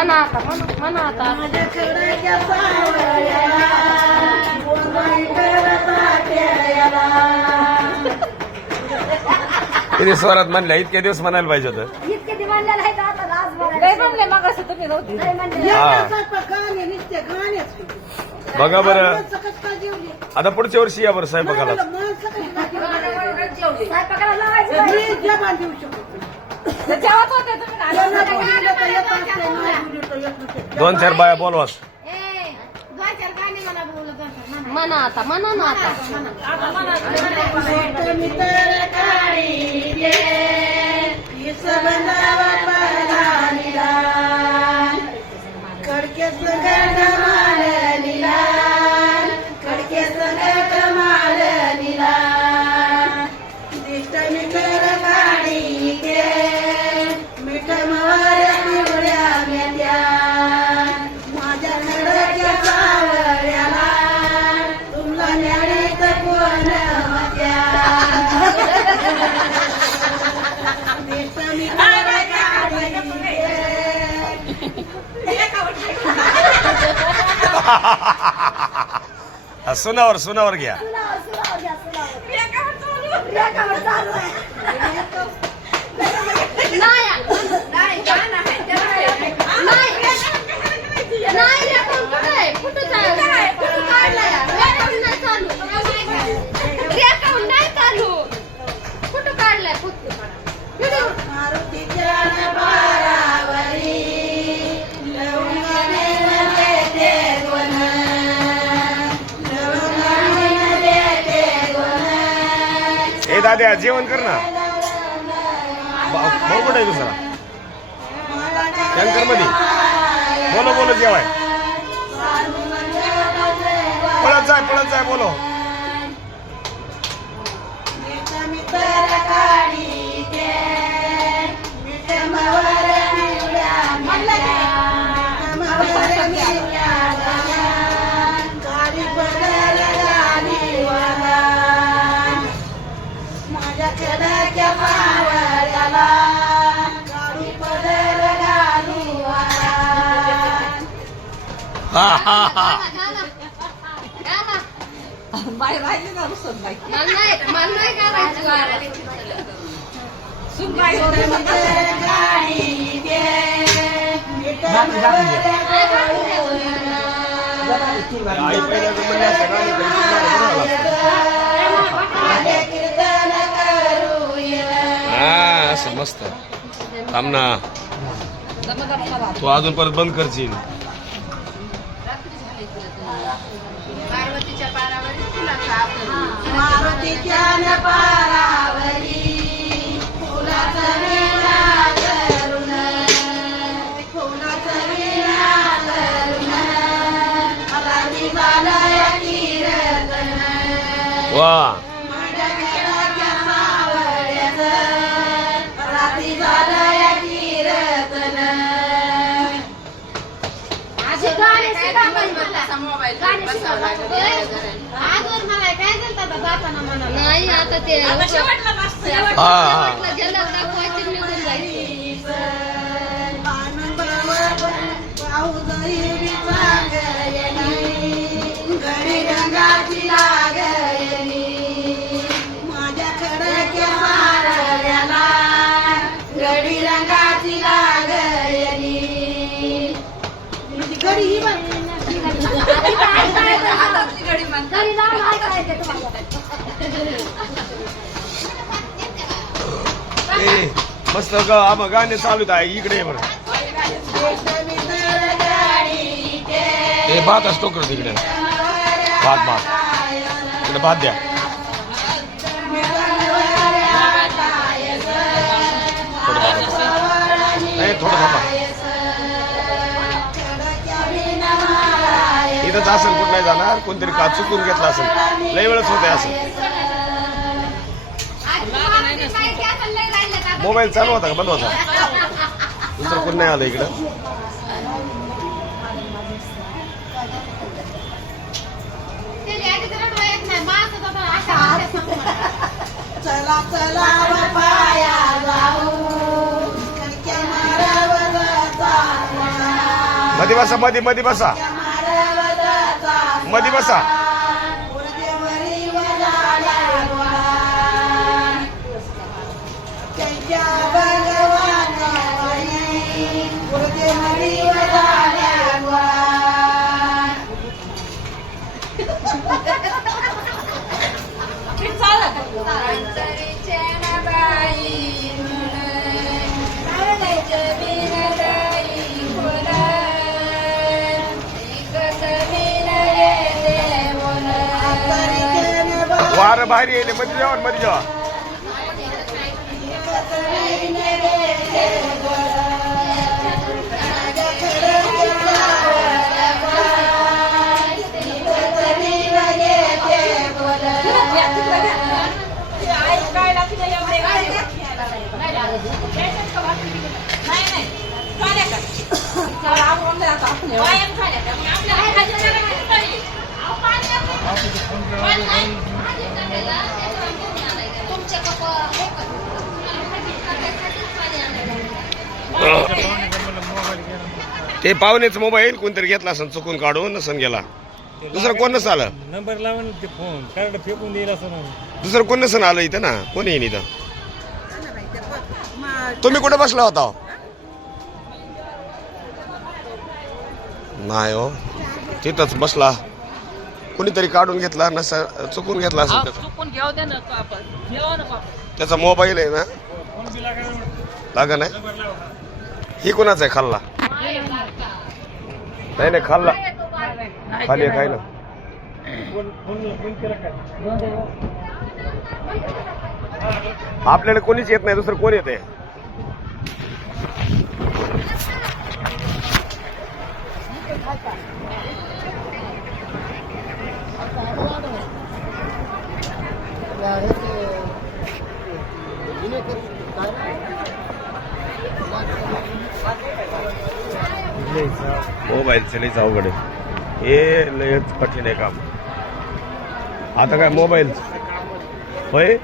म्हणा आता म्हणा आता किती स्वरात म्हणल्या इतके दिवस म्हणायला पाहिजे होतं. बघा बरं आता पुढच्या वर्षी या बरं स्वयंपाकाला. दोन चार बाया बोलवाच. म्हणा आता म्हणा ना आता सुनावर सुनावर घ्या. ए दाद्या जेवण कर ना. भाऊ कुठे आहे दुसरा टँकर मध्ये. बोलो बोलो जेवाय. पळत जाय बोलो. असं मस्त थांब ना तू अजून परत बंद करशील. वा नाही आता ते दाखवायचे निघून जायचं. मस्त गाणे चालू आहे इकडे बरं. हे भात असतो कर तिकडे भात इकडे भात द्या. नाही थोडं थांबा. इथंच असेल कुठं नाही जाणार. कोणतरी का चुकून घेतला असेल. लय वेळच होते असं. मोबाईल चालू होता का बंद होता. दुसरं कोण नाही आलं इकडं. चला चला पाया जाऊ मध्ये बसा, मध्ये मध्ये बसा, मध्ये बसा. वार बाहेर येईल, मध्ये जेवा, मध्ये जेवा. ते पाहुणेच मोबाईल कोणतरी घेतला असं चुकून काढून नसन गेला. दुसरं कोण नसं आलं, नंबर लावून ते फोन कार्ड फेकून दिला असं. दुसरं कोण नसन आलं इथं ना. कोण येईन इथं? तुम्ही कुठे बसला होता? नाही हो, तिथंच बसला. कोणीतरी काढून घेतला नसा, चुकून घेतला असं. त्याचा मोबाईल आहे ना, लागा नाही. ही कोणाचा आहे? खाल्ला नाही, नाही खाल्ला, खाली आहे, खायला. आपल्याला कोणीच येत नाही, दुसरं कोण येते? मोबाईलचं लईच अवघड आहे, हे लयच कठीण आहे काम. आता काय मोबाईल होय,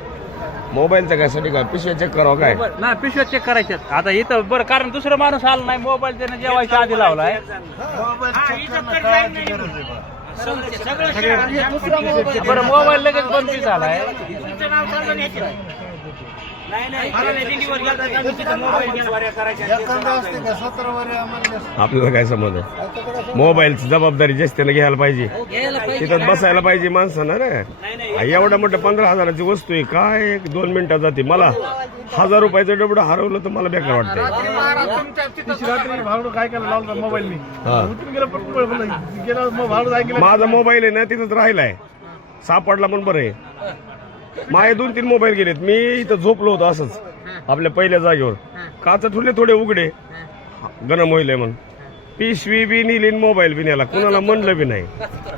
मोबाईलचं काय साठी काय पिशव्या चेक करावं काय? ना पिशव्या चेक करायच्या आता इथं बरं, कारण दुसरं माणूस आला नाही. मोबाईल त्याने जेवायच्या आधी लावलाय. बरं मोबाईल लगेच बंद झालाय. आपल्याला काय समज आहे? मोबाईलची जबाबदारी जास्तीनं घ्यायला पाहिजे, तिथं बसायला पाहिजे माणसानं रे. एवढं मोठं 15,000ची वस्तू आहे, काय 2 मिनिटात जाते. मला 1000 रुपयाचं डबडं हरवलं तर मला बेकार वाटतंय. माझा मोबाईल आहे ना तिथंच राहिलाय, सापडला पण बरं आहे. माझे 2-3 मोबाईल गेलेत. मी इथं झोपलो होतो असंच आपल्या पहिल्या जागेवर, काच ठुले थोडे उघडे, गरम होईल म्हणून पिशवी बी नेली, मोबाईल बी नेला, कुणाला म्हणलं बी नाही.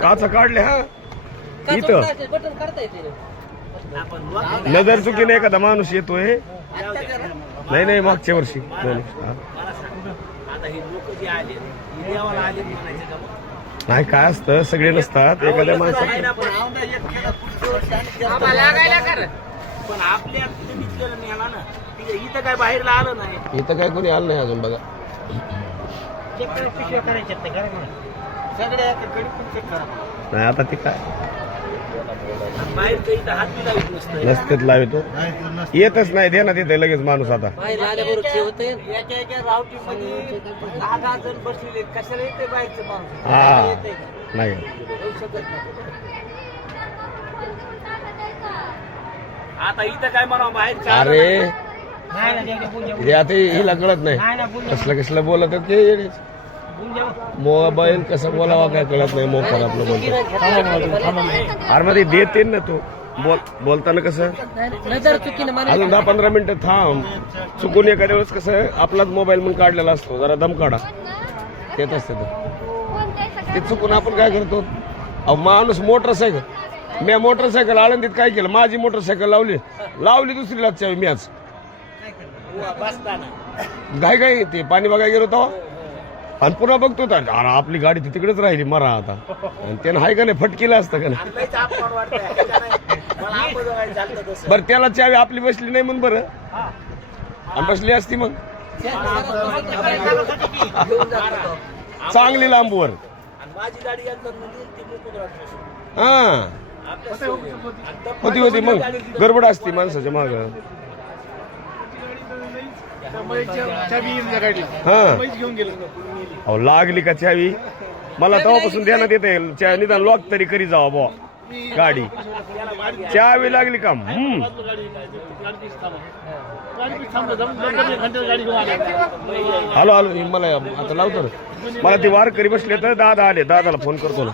काच काढले हा इथं. नजर चुकीने एखादा माणूस येतोय. नाही नाही, मागच्या वर्षी नाही. काय असतं, सगळे नसतात, एखाद्या माणसाचं. पण आपल्या इथं काय बाहेरला आलं नाही, इथं काय कोणी आलं नाही अजून बघा. नाही आता ते काय बाहेर काही इथं हात बी लावित नसतं. नसतेच लावतो, येतच नाही. दे ना तिथे लगेच माणूस. आता हा नाही, आता इथं काय म्हणा बाहेर. अरे हे आता हिला कळत नाही, कसलं कसलं बोलत ते. मोबाईल कसं बोलावा काय कळत नाही. मोबाईल आपलं बोलतो. अरे मध्ये देते ना तू बोलताना कसं अजून 10-15 मिनिटं थांब. चुकून एखाद्या वेळेस कसं आपलाच मोबाईल म्हणून काढलेला असतो, जरा दम काढा येत असते ते चुकून आपण काय करतो. अहो माणूस मोटरसायकल, मी मोटरसायकल आळंदीत काय केलं, माझी मोटरसायकल लावली दुसरी लागच्या मी आज काय ते पाणी बघायला गेलो होतो आणि पुन्हा बघतो अरे आपली गाडी तिकडेच राहिली मरा आता. आणि त्यानं हाय का नाही फटकीला असतं का नाही. बरं त्याला चावी आपली बसली नाही म्हणून बरं, आणि बसली असती मग. चांगली लांबवर आणि माझी गाडी यांना नेली ती मुकुंद राहत हा आपल्या होती होती मग गडबड असती माणसाच्या माग हा अहो लागली का चावी मला तेव्हापासून ध्यानात येते निदान लॉक तरी करी जावा बुवा गाडी चावी लागली का हॅलो हॅलो मला आता लावतो मला ती वारकरी बसले तर दादा आले दादाला फोन करतो ना